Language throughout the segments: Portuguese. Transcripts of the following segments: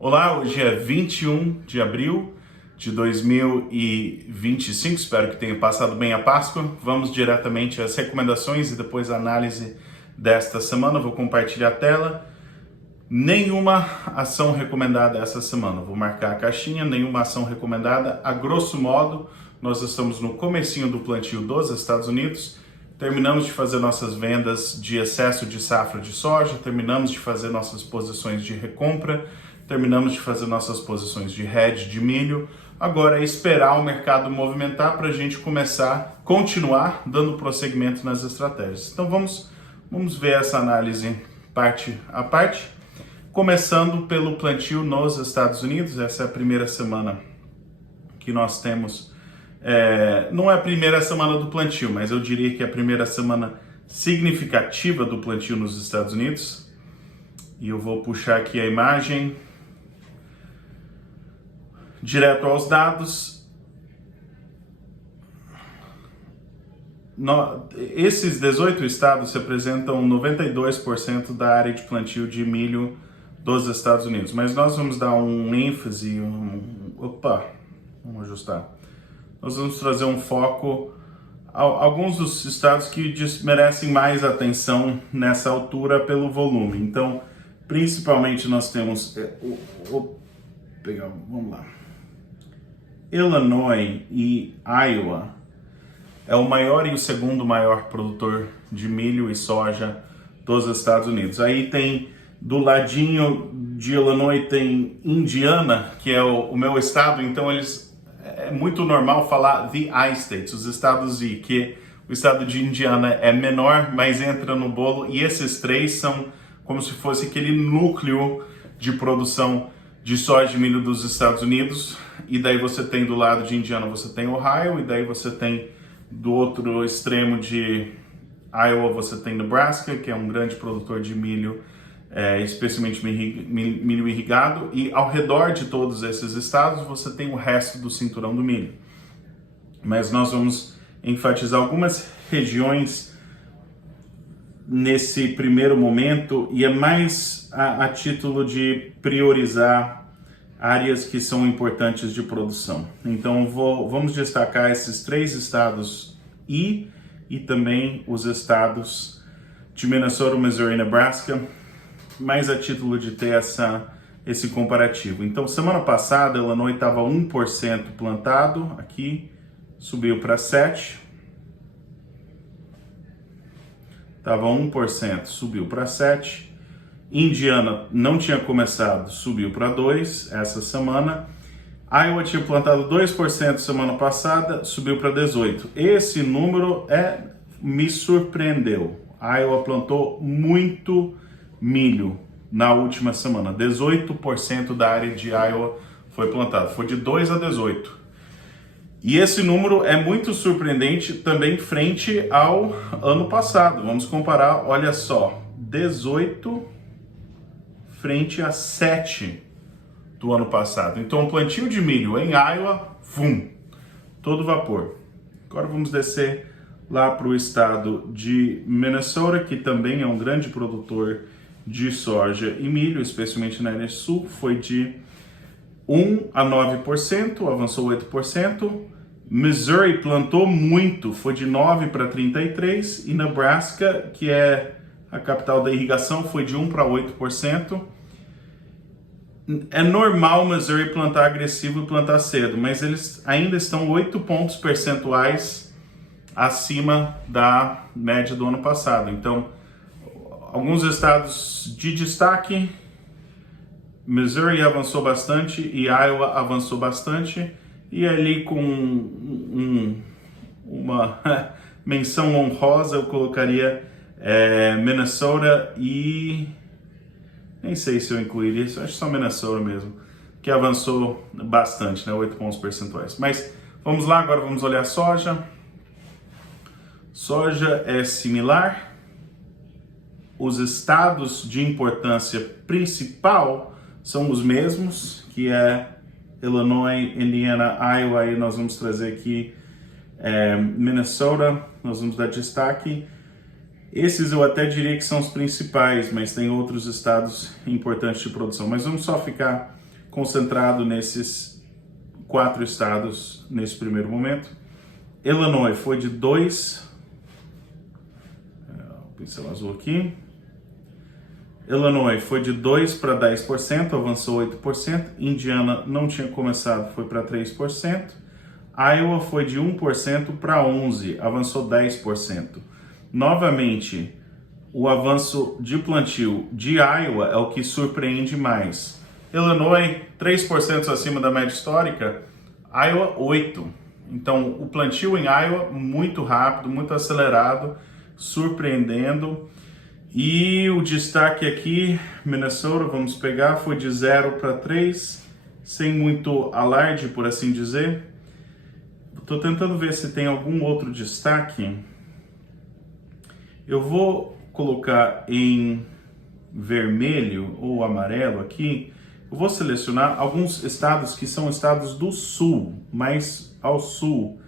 Olá, hoje é 21 de abril de 2025, espero que tenha passado bem a Páscoa. Vamos diretamente às recomendações e depois a análise desta semana. Vou compartilhar a tela. Nenhuma ação recomendada essa semana. Vou marcar a caixinha, nenhuma ação recomendada. A grosso modo, nós estamos no comecinho do plantio dos Estados Unidos. Terminamos de fazer nossas vendas de excesso de safra de soja, terminamos de fazer nossas posições de recompra, terminamos de fazer nossas posições de hedge de milho. Agora é esperar o mercado movimentar para a gente continuar dando prosseguimento nas estratégias. Então vamos ver essa análise parte a parte. Começando pelo plantio nos Estados Unidos, essa é a primeira semana que nós temos. Não é a primeira semana do plantio, mas eu diria que é a primeira semana significativa do plantio nos Estados Unidos. E eu vou puxar aqui a imagem. Direto aos dados. Esses 18 estados representam 92% da área de plantio de milho dos Estados Unidos. Mas nós vamos dar um ênfase, vamos ajustar. Nós vamos trazer um foco a alguns dos estados que merecem mais atenção nessa altura pelo volume. Então, principalmente nós temos, vamos lá. Illinois e Iowa é o maior e o segundo maior produtor de milho e soja dos Estados Unidos. Aí tem, do ladinho de Illinois, tem Indiana, que é o meu estado, então é muito normal falar the I-States, os estados I, que o estado de Indiana é menor, mas entra no bolo, e esses três são como se fosse aquele núcleo de produção de soja e milho dos Estados Unidos. E daí você tem do lado de Indiana, você tem Ohio, e daí você tem do outro extremo de Iowa, você tem Nebraska, que é um grande produtor de milho, especialmente milho irrigado, e ao redor de todos esses estados você tem o resto do cinturão do milho. Mas nós vamos enfatizar algumas regiões nesse primeiro momento, e é mais a título de priorizar áreas que são importantes de produção. Então vamos destacar esses três estados e também os estados de Minnesota, Missouri e Nebraska, mais a título de ter esse comparativo. Então, semana passada, Illinois estava 1% plantado, aqui subiu para 7%. Estava 1%, subiu para 7%. Indiana não tinha começado, subiu para 2% essa semana. Iowa tinha plantado 2% semana passada, subiu para 18%. Esse número me surpreendeu. Iowa plantou muito milho na última semana. 18% da área de Iowa foi plantada. Foi de 2 a 18. E esse número é muito surpreendente também frente ao ano passado. Vamos comparar, olha só, 18 frente a 7 do ano passado. Então, o plantio de milho em Iowa, todo vapor. Agora vamos descer lá para o estado de Minnesota, que também é um grande produtor de soja e milho, especialmente na área sul, foi de 1 a 9%, avançou 8%. Missouri plantou muito, foi de 9 para 33%, e Nebraska, que é a capital da irrigação, foi de 1 para 8%. É normal Missouri plantar agressivo e plantar cedo, mas eles ainda estão 8 pontos percentuais acima da média do ano passado. Então, alguns estados de destaque, Missouri avançou bastante e Iowa avançou bastante. E ali com uma menção honrosa eu colocaria Minnesota e... nem sei se eu incluiria isso, acho só Minnesota mesmo, que avançou bastante, 8 pontos percentuais. Mas vamos lá, agora vamos olhar soja. Soja é similar. Os estados de importância principal são os mesmos, que é Illinois, Indiana, Iowa, e nós vamos trazer aqui Minnesota, nós vamos dar destaque. Esses eu até diria que são os principais, mas tem outros estados importantes de produção. Mas vamos só ficar concentrado nesses 4 estados nesse primeiro momento. Illinois foi de 2, pincel azul aqui. Illinois foi de 2 para 10%, avançou 8%. Indiana não tinha começado, foi para 3%. Iowa foi de 1% para 11%, avançou 10%. Novamente, o avanço de plantio de Iowa é o que surpreende mais. Illinois, 3% acima da média histórica. Iowa, 8%. Então, o plantio em Iowa, muito rápido, muito acelerado, surpreendendo. E o destaque aqui, Minnesota, vamos pegar, foi de 0 para 3, sem muito alarde, por assim dizer. Estou tentando ver se tem algum outro destaque. Eu vou colocar em vermelho ou amarelo aqui. Eu vou selecionar alguns estados que são estados do sul, mais ao sul,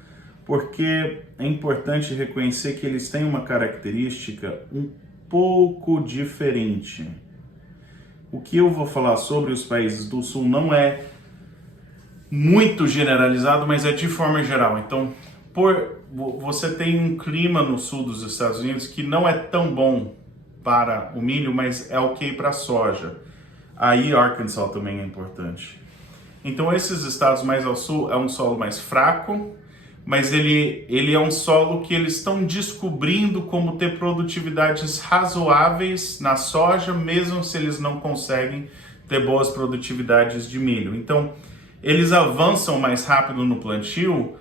porque é importante reconhecer que eles têm uma característica um pouco diferente. O que eu vou falar sobre os países do sul não é muito generalizado, mas é de forma geral. Então, você tem um clima no sul dos Estados Unidos que não é tão bom para o milho, mas é ok para a soja. Aí Arkansas também é importante. Então, esses estados mais ao sul é um solo mais fraco, mas ele é um solo que eles estão descobrindo como ter produtividades razoáveis na soja, mesmo se eles não conseguem ter boas produtividades de milho. Então, eles avançam mais rápido no plantio,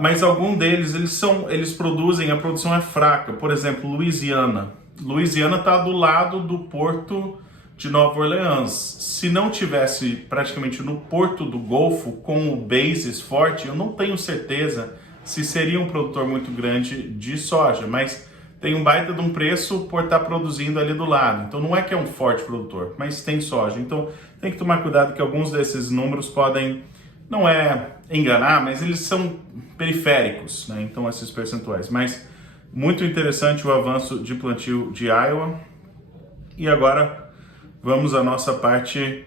mas algum deles, eles produzem, a produção é fraca. Por exemplo, Louisiana. Louisiana está do lado do porto de Nova Orleans. Se não tivesse praticamente no porto do Golfo, com o basis forte, eu não tenho certeza se seria um produtor muito grande de soja, mas tem um baita de um preço por estar produzindo ali do lado. Então não é que é um forte produtor, mas tem soja. Então tem que tomar cuidado que alguns desses números podem, não é enganar, mas eles são periféricos, né? Então esses percentuais. Mas muito interessante o avanço de plantio de Iowa. E agora vamos à nossa parte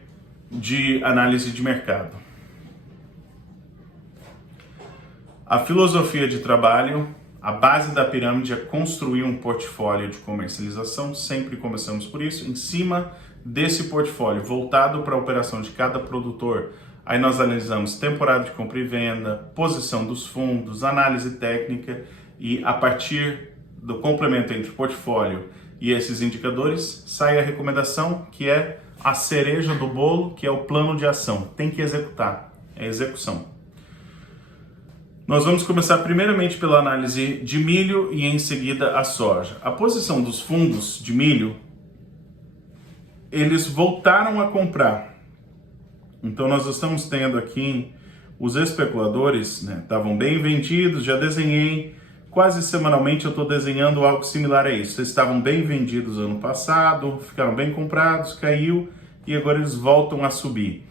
de análise de mercado. A filosofia de trabalho, a base da pirâmide é construir um portfólio de comercialização, sempre começamos por isso, em cima desse portfólio, voltado para a operação de cada produtor. Aí nós analisamos temporada de compra e venda, posição dos fundos, análise técnica e a partir do complemento entre portfólio e esses indicadores, sai a recomendação que é a cereja do bolo, que é o plano de ação. Tem que executar, é execução. Nós vamos começar primeiramente pela análise de milho e em seguida a soja. A posição dos fundos de milho, eles voltaram a comprar. Então nós estamos tendo aqui os especuladores, né, estavam bem vendidos, já desenhei, quase semanalmente eu estou desenhando algo similar a isso. Eles estavam bem vendidos ano passado, ficaram bem comprados, caiu e agora eles voltam a subir.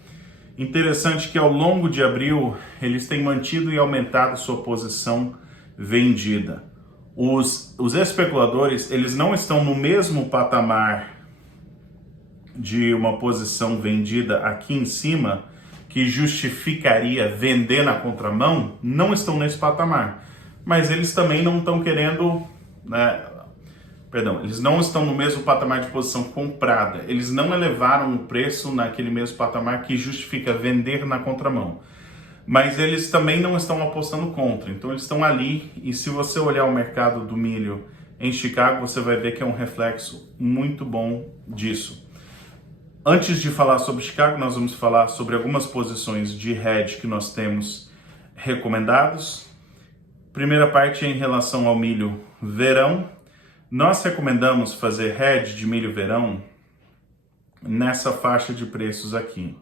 Interessante que ao longo de abril eles têm mantido e aumentado sua posição vendida. Os especuladores, eles não estão no mesmo patamar de uma posição vendida aqui em cima que justificaria vender na contramão, não estão nesse patamar. Mas eles também não estão querendo, né, eles não estão no mesmo patamar de posição comprada. Eles não elevaram o preço naquele mesmo patamar que justifica vender na contramão. Mas eles também não estão apostando contra. Então eles estão ali e se você olhar o mercado do milho em Chicago, você vai ver que é um reflexo muito bom disso. Antes de falar sobre Chicago, nós vamos falar sobre algumas posições de hedge que nós temos recomendados. Primeira parte é em relação ao milho verão. Nós recomendamos fazer hedge de milho verão nessa faixa de preços aqui.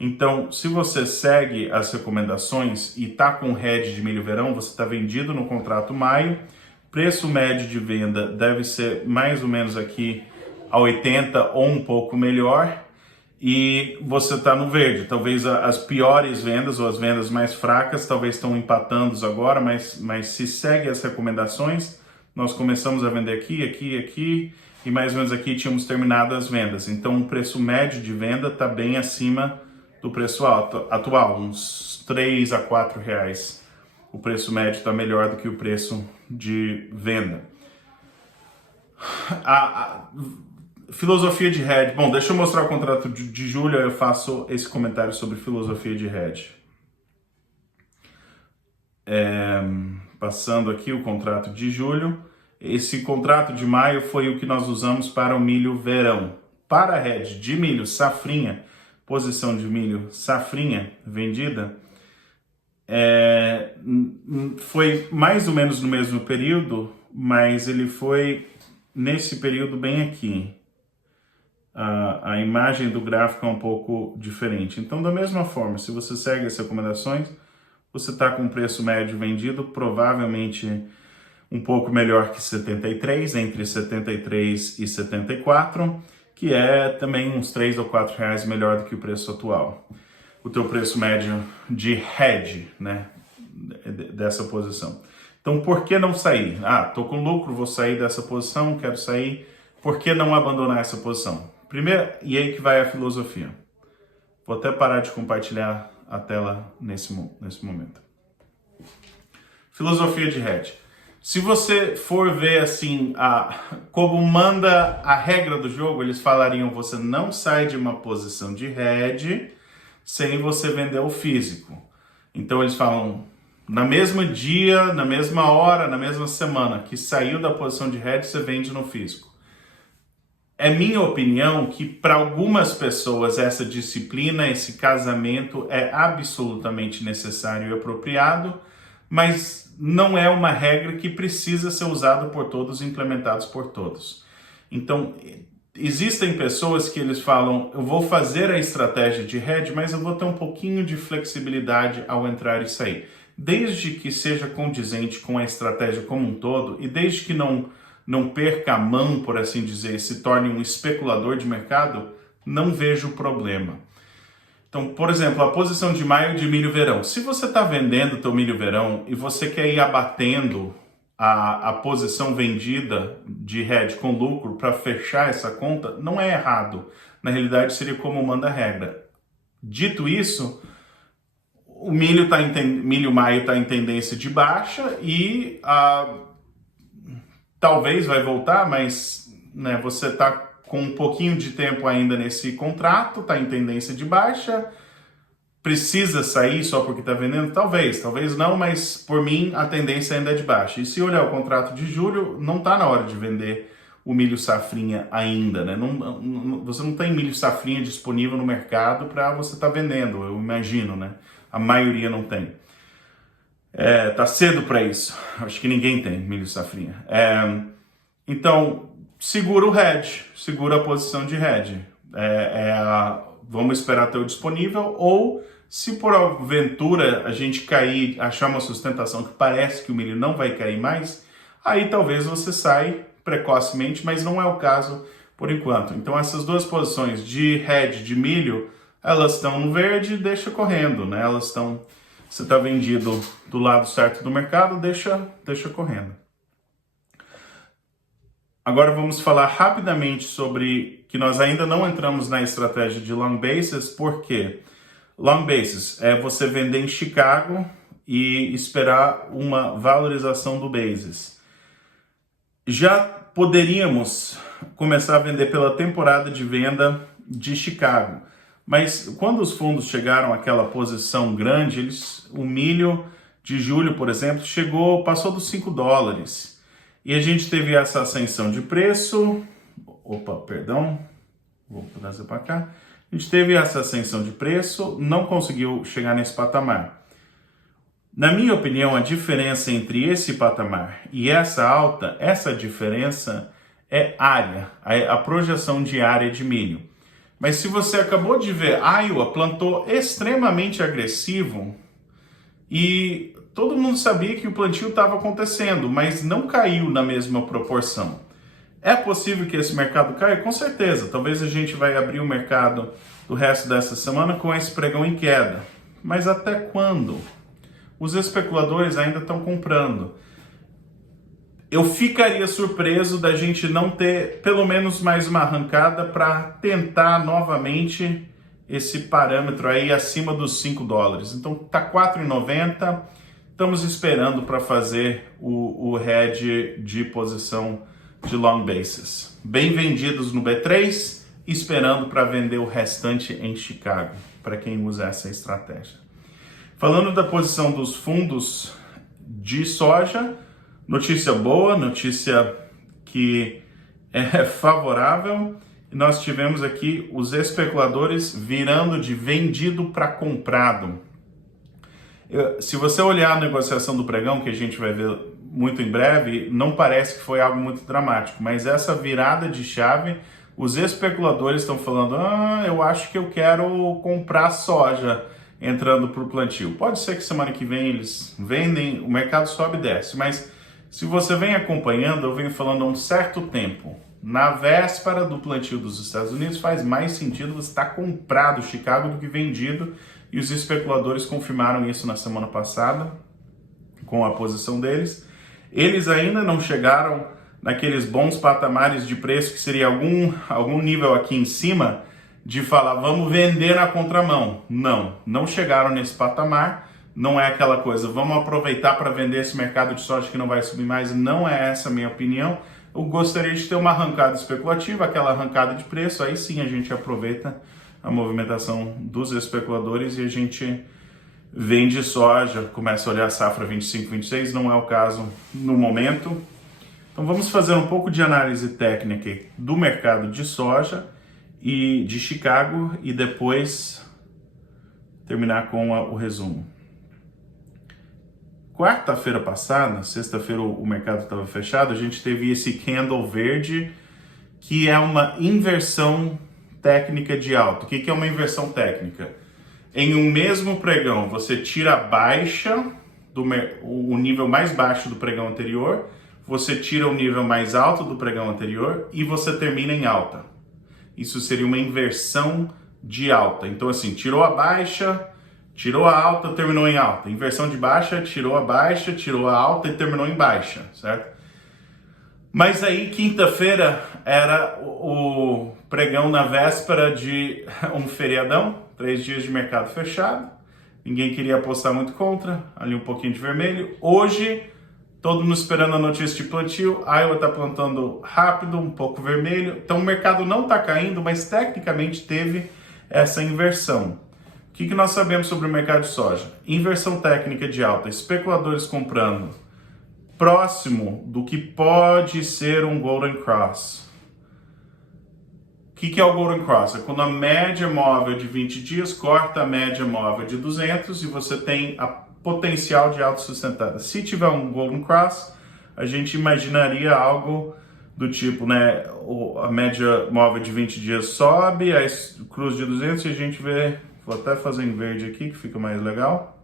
Então, se você segue as recomendações e está com hedge de milho verão, você está vendido no contrato maio, preço médio de venda deve ser mais ou menos aqui a 80 ou um pouco melhor, e você está no verde. Talvez as piores vendas ou as vendas mais fracas talvez estão empatando agora, mas se segue as recomendações, nós começamos a vender aqui, e mais ou menos aqui tínhamos terminado as vendas. Então o preço médio de venda está bem acima do preço atual, uns 3 a 4 reais. O preço médio está melhor do que o preço de venda. A filosofia de hedge. Bom, deixa eu mostrar o contrato de julho, eu faço esse comentário sobre filosofia de hedge. Passando aqui o contrato de julho. Esse contrato de maio foi o que nós usamos para o milho verão. Para a hedge de milho safrinha, posição de milho safrinha vendida, foi mais ou menos no mesmo período, mas ele foi nesse período bem aqui. A imagem do gráfico é um pouco diferente. Então, da mesma forma, se você segue as recomendações, você está com o preço médio vendido, provavelmente um pouco melhor que 73, entre 73 e 74, que é também uns 3 ou 4 reais melhor do que o preço atual. O teu preço médio de hedge, né, dessa posição. Então, por que não sair? Tô com lucro, vou sair dessa posição, quero sair. Por que não abandonar essa posição? Primeiro, e aí que vai a filosofia. Vou até parar de compartilhar a tela nesse momento. Filosofia de hedge. Se você for ver assim, como manda a regra do jogo, eles falariam: você não sai de uma posição de hedge sem você vender o físico. Então eles falam, na mesmo dia, na mesma hora, na mesma semana que saiu da posição de hedge, você vende no físico. É minha opinião que para algumas pessoas essa disciplina, esse casamento é absolutamente necessário e apropriado, mas não é uma regra que precisa ser usada por todos, implementados por todos. Então, existem pessoas que eles falam, eu vou fazer a estratégia de hedge, mas eu vou ter um pouquinho de flexibilidade ao entrar e sair. Desde que seja condizente com a estratégia como um todo e desde que não perca a mão, por assim dizer, se torne um especulador de mercado, não vejo problema. Então, por exemplo, a posição de maio de milho verão. Se você está vendendo teu milho verão e você quer ir abatendo a posição vendida de hedge com lucro para fechar essa conta, não é errado. Na realidade, seria como manda a regra. Dito isso, o milho maio está em tendência de baixa e talvez vai voltar, mas né, você está com um pouquinho de tempo ainda nesse contrato, está em tendência de baixa, precisa sair só porque está vendendo? Talvez não, mas por mim a tendência ainda é de baixa. E se olhar o contrato de julho, não está na hora de vender o milho safrinha ainda, né? Você não tem milho safrinha disponível no mercado para você estar vendendo, eu imagino, né? A maioria não tem. Tá cedo para isso. Acho que ninguém tem milho safrinha. Então, segura o hedge, segura a posição de hedge. Vamos esperar ter o disponível, ou se por aventura a gente cair, achar uma sustentação que parece que o milho não vai cair mais, aí talvez você saia precocemente, mas não é o caso por enquanto. Então essas duas posições de hedge de milho, elas estão no verde, deixa correndo, né? Você está vendido do lado certo do mercado, deixa correndo. Agora vamos falar rapidamente sobre que nós ainda não entramos na estratégia de long basis, porque long basis é você vender em Chicago e esperar uma valorização do basis. Já poderíamos começar a vender pela temporada de venda de Chicago, mas quando os fundos chegaram àquela posição grande, o milho de julho, por exemplo, passou dos $5. E a gente teve essa ascensão de preço. Vou trazer para cá. A gente teve essa ascensão de preço, não conseguiu chegar nesse patamar. Na minha opinião, a diferença entre esse patamar e essa alta, essa diferença é área, a projeção de área de milho. Mas se você acabou de ver, Iowa plantou extremamente agressivo e todo mundo sabia que o plantio estava acontecendo, mas não caiu na mesma proporção. É possível que esse mercado caia? Com certeza. Talvez a gente vai abrir o mercado do resto dessa semana com esse pregão em queda. Mas até quando? Os especuladores ainda estão comprando. Eu ficaria surpreso da gente não ter pelo menos mais uma arrancada para tentar novamente esse parâmetro aí acima dos 5 dólares. Então tá 4,90. Estamos esperando para fazer o hedge de posição de long basis. Bem vendidos no B3, esperando para vender o restante em Chicago, para quem usa essa estratégia. Falando da posição dos fundos de soja, notícia boa, notícia que é favorável. Nós tivemos aqui os especuladores virando de vendido para comprado. Se você olhar a negociação do pregão, que a gente vai ver muito em breve, não parece que foi algo muito dramático, mas essa virada de chave, os especuladores estão falando, eu acho que eu quero comprar soja entrando para o plantio. Pode ser que semana que vem eles vendem, o mercado sobe e desce, mas se você vem acompanhando, eu venho falando há um certo tempo, na véspera do plantio dos Estados Unidos, faz mais sentido você estar comprado Chicago do que vendido, e os especuladores confirmaram isso na semana passada, com a posição deles. Eles ainda não chegaram naqueles bons patamares de preço, que seria algum nível aqui em cima, de falar, vamos vender na contramão. Não chegaram nesse patamar, não é aquela coisa, vamos aproveitar para vender esse mercado de soja que não vai subir mais, não é essa a minha opinião. Eu gostaria de ter uma arrancada especulativa, aquela arrancada de preço, aí sim a gente aproveita a movimentação dos especuladores e a gente vende soja, começa a olhar a safra 25-26, não é o caso no momento. Então vamos fazer um pouco de análise técnica do mercado de soja e de Chicago e depois terminar com o resumo. Quarta-feira passada, sexta-feira o mercado estava fechado, a gente teve esse candle verde, que é uma inversão técnica de alta. O que é uma inversão técnica? Em um mesmo pregão, você tira a baixa, o nível mais baixo do pregão anterior, você tira o nível mais alto do pregão anterior e você termina em alta. Isso seria uma inversão de alta. Então assim, tirou a baixa, tirou a alta, terminou em alta. Inversão de baixa, tirou a baixa, tirou a alta e terminou em baixa, certo? Mas aí, quinta-feira, era o pregão na véspera de um feriadão, 3 dias de mercado fechado. Ninguém queria apostar muito contra, ali um pouquinho de vermelho. Hoje, todo mundo esperando a notícia de plantio. Iowa está plantando rápido, um pouco vermelho. Então, o mercado não está caindo, mas tecnicamente teve essa inversão. O que nós sabemos sobre o mercado de soja? Inversão técnica de alta, especuladores comprando próximo do que pode ser um Golden Cross. O que é o Golden Cross? É quando a média móvel de 20 dias corta a média móvel de 200 e você tem a potencial de alta sustentada. Se tiver um Golden Cross, a gente imaginaria algo do tipo, né, a média móvel de 20 dias sobe, a cruz de 200 e a gente vê, vou até fazer em verde aqui que fica mais legal,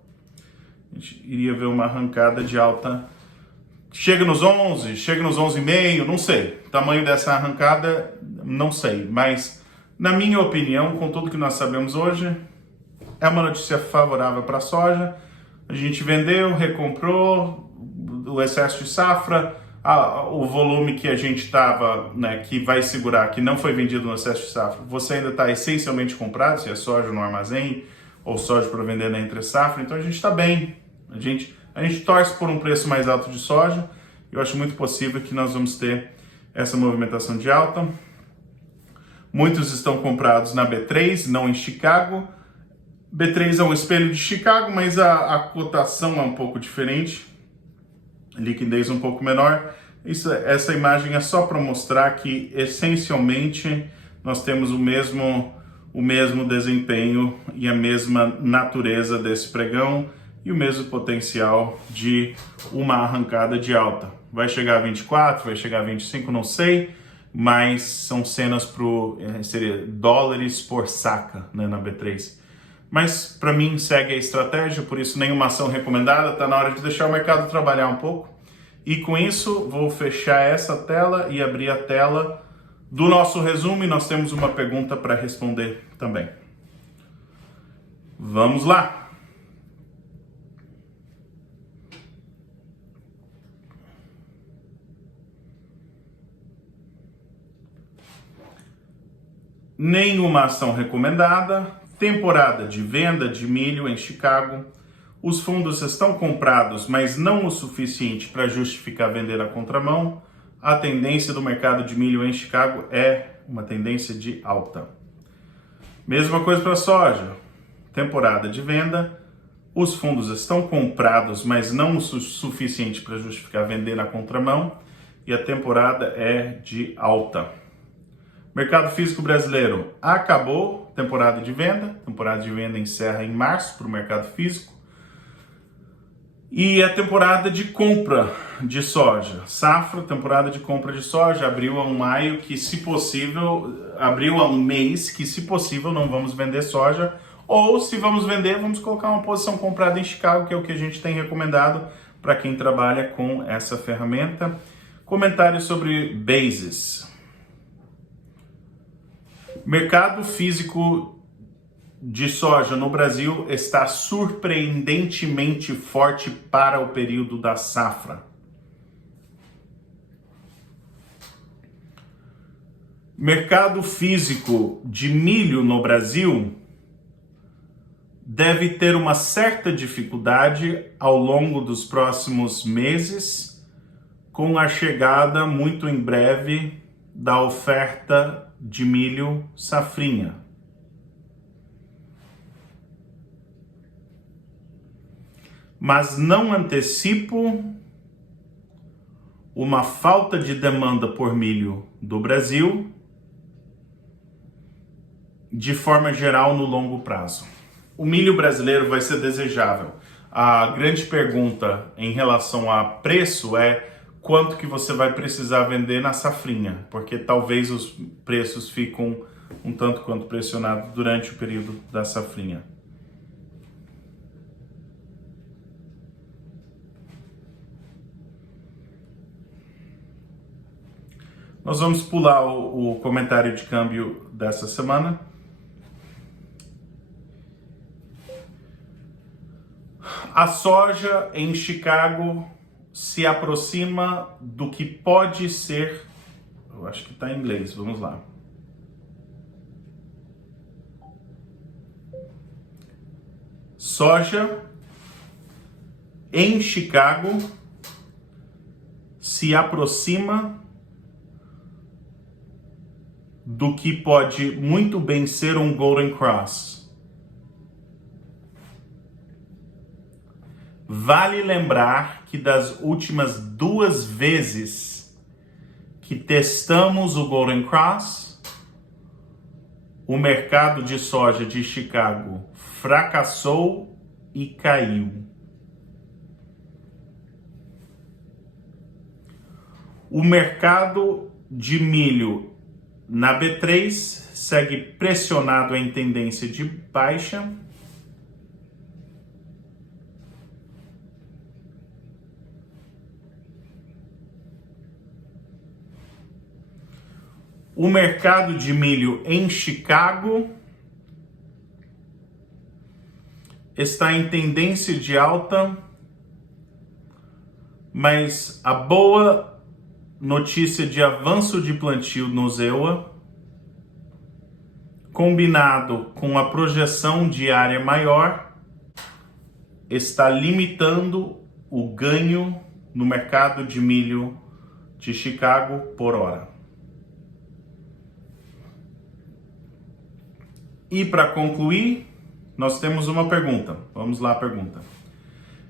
a gente iria ver uma arrancada de alta. Chega nos 11, chega nos 11,5, não sei. O tamanho dessa arrancada, não sei. Mas, na minha opinião, com tudo que nós sabemos hoje, é uma notícia favorável para a soja. A gente vendeu, recomprou o excesso de safra, o volume que a gente estava, né, que vai segurar, que não foi vendido no excesso de safra, você ainda está essencialmente comprado, se é soja no armazém ou soja para vender na entre safra. Então a gente está bem. A gente torce por um preço mais alto de soja. Eu acho muito possível que nós vamos ter essa movimentação de alta. Muitos estão comprados na B3, não em Chicago. B3 é um espelho de Chicago, mas a cotação é um pouco diferente. Liquidez um pouco menor. Essa imagem é só para mostrar que, essencialmente, nós temos o mesmo desempenho e a mesma natureza desse pregão e o mesmo potencial de uma arrancada de alta. Vai chegar a 24, vai chegar a 25, não sei, mas são cenas seria dólares por saca, né, na B3. Mas para mim segue a estratégia, por isso nenhuma ação recomendada, está na hora de deixar o mercado trabalhar um pouco. E com isso vou fechar essa tela e abrir a tela do nosso resumo e nós temos uma pergunta para responder também. Vamos lá! Nenhuma ação recomendada, temporada de venda de milho em Chicago. Os fundos estão comprados, mas não o suficiente para justificar vender a contramão. A tendência do mercado de milho em Chicago é uma tendência de alta. Mesma coisa para a soja. Temporada de venda. Os fundos estão comprados, mas não o suficiente para justificar vender na contramão. E a temporada é de alta. Mercado físico brasileiro acabou. Temporada de venda. Temporada de venda encerra em março para o mercado físico. E a temporada de compra de soja, safra, temporada de compra de soja, abril a um maio, que se possível, abril a um mês, que se possível não vamos vender soja, ou se vamos vender, vamos colocar uma posição comprada em Chicago, que é o que a gente tem recomendado para quem trabalha com essa ferramenta. Comentários sobre bases. Mercado físico de soja no Brasil está surpreendentemente forte para o período da safra. Mercado físico de milho no Brasil deve ter uma certa dificuldade ao longo dos próximos meses, com a chegada muito em breve da oferta de milho safrinha. Mas não antecipo uma falta de demanda por milho do Brasil de forma geral no longo prazo. O milho brasileiro vai ser desejável. A grande pergunta em relação a preço é quanto que você vai precisar vender na safrinha, porque talvez os preços ficam um tanto quanto pressionados durante o período da safrinha. Nós vamos pular o comentário de câmbio dessa semana. A soja em Chicago se aproxima do que pode ser... Eu acho que está em inglês, vamos lá. Soja em Chicago se aproxima do que pode muito bem ser um Golden Cross. Vale lembrar que das últimas 2 vezes que testamos o Golden Cross, o mercado de soja de Chicago fracassou e caiu. O mercado de milho na B3 segue pressionado em tendência de baixa. O mercado de milho em Chicago está em tendência de alta, mas a boa notícia de avanço de plantio no ZEUA, combinado com a projeção de área maior, está limitando o ganho no mercado de milho de Chicago por hora. E para concluir, nós temos uma pergunta. Vamos lá, a pergunta.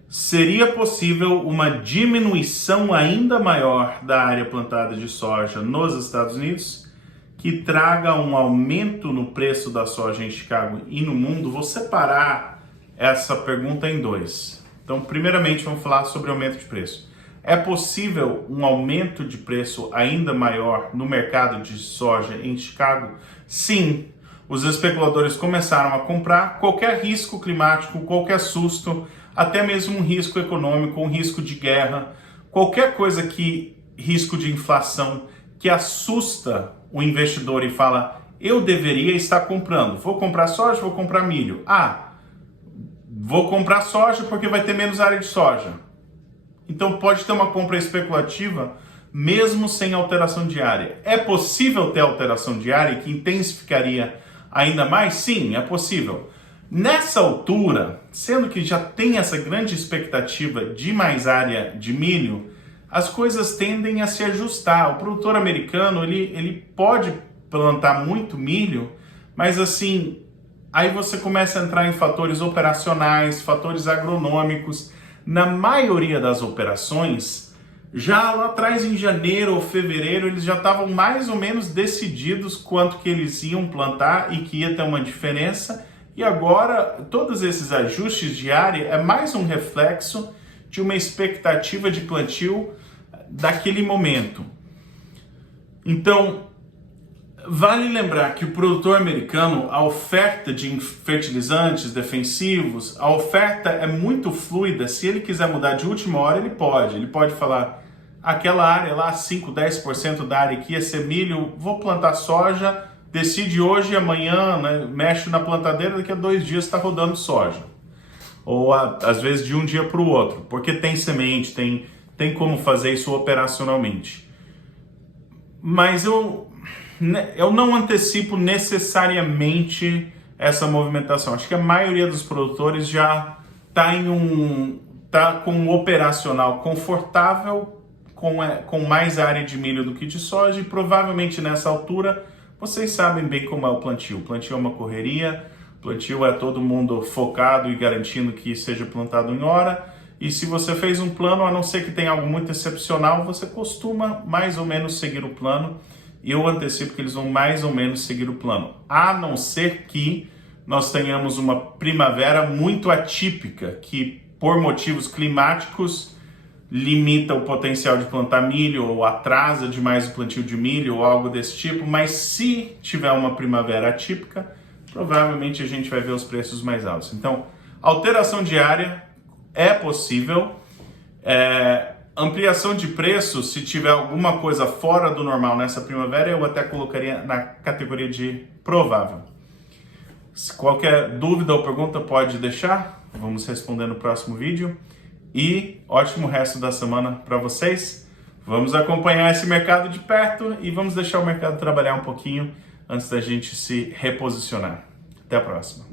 Seria possível uma diminuição ainda maior da área plantada de soja nos Estados Unidos, que traga um aumento no preço da soja em Chicago e no mundo? Vou separar essa pergunta em 2. Então, primeiramente, vamos falar sobre aumento de preço. É possível um aumento de preço ainda maior no mercado de soja em Chicago? Sim. Os especuladores começaram a comprar qualquer risco climático, qualquer susto, até mesmo um risco econômico, um risco de guerra, qualquer coisa que, risco de inflação, que assusta o investidor e fala, eu deveria estar comprando. Vou comprar soja, vou comprar milho. Vou comprar soja porque vai ter menos área de soja. Então pode ter uma compra especulativa mesmo sem alteração diária. É possível ter alteração diária que intensificaria ainda mais? Sim, é possível. Nessa altura, sendo que já tem essa grande expectativa de mais área de milho, as coisas tendem a se ajustar. O produtor americano, ele pode plantar muito milho, mas assim, aí você começa a entrar em fatores operacionais, fatores agronômicos. Na maioria das operações, já lá atrás em janeiro ou fevereiro, eles já estavam mais ou menos decididos quanto que eles iam plantar e que ia ter uma diferença. E agora, todos esses ajustes de área é mais um reflexo de uma expectativa de plantio daquele momento. Então, vale lembrar que o produtor americano, a oferta de fertilizantes defensivos, a oferta é muito fluida. Se ele quiser mudar de última hora, ele pode. Ele pode falar, aquela área lá, 5, 10% da área que ia ser milho, vou plantar soja, decide hoje e amanhã, né, mexe na plantadeira, daqui a 2 dias está rodando soja. Ou às vezes de um dia para o outro, porque tem semente, tem como fazer isso operacionalmente. Mas eu não antecipo necessariamente essa movimentação. Acho que a maioria dos produtores já está com um operacional confortável, com mais área de milho do que de soja, e provavelmente nessa altura vocês sabem bem como é o plantio. O plantio é uma correria, o plantio é todo mundo focado e garantindo que seja plantado em hora. E se você fez um plano, a não ser que tenha algo muito excepcional, você costuma mais ou menos seguir o plano. E eu antecipo que eles vão mais ou menos seguir o plano. A não ser que nós tenhamos uma primavera muito atípica, que por motivos climáticos limita o potencial de plantar milho ou atrasa demais o plantio de milho ou algo desse tipo. Mas se tiver uma primavera atípica, provavelmente a gente vai ver os preços mais altos. Então, alteração de área é possível. Ampliação de preço, se tiver alguma coisa fora do normal nessa primavera, eu até colocaria na categoria de provável. Se qualquer dúvida ou pergunta pode deixar, vamos responder no próximo vídeo. E ótimo resto da semana para vocês. Vamos acompanhar esse mercado de perto e vamos deixar o mercado trabalhar um pouquinho antes da gente se reposicionar. Até a próxima.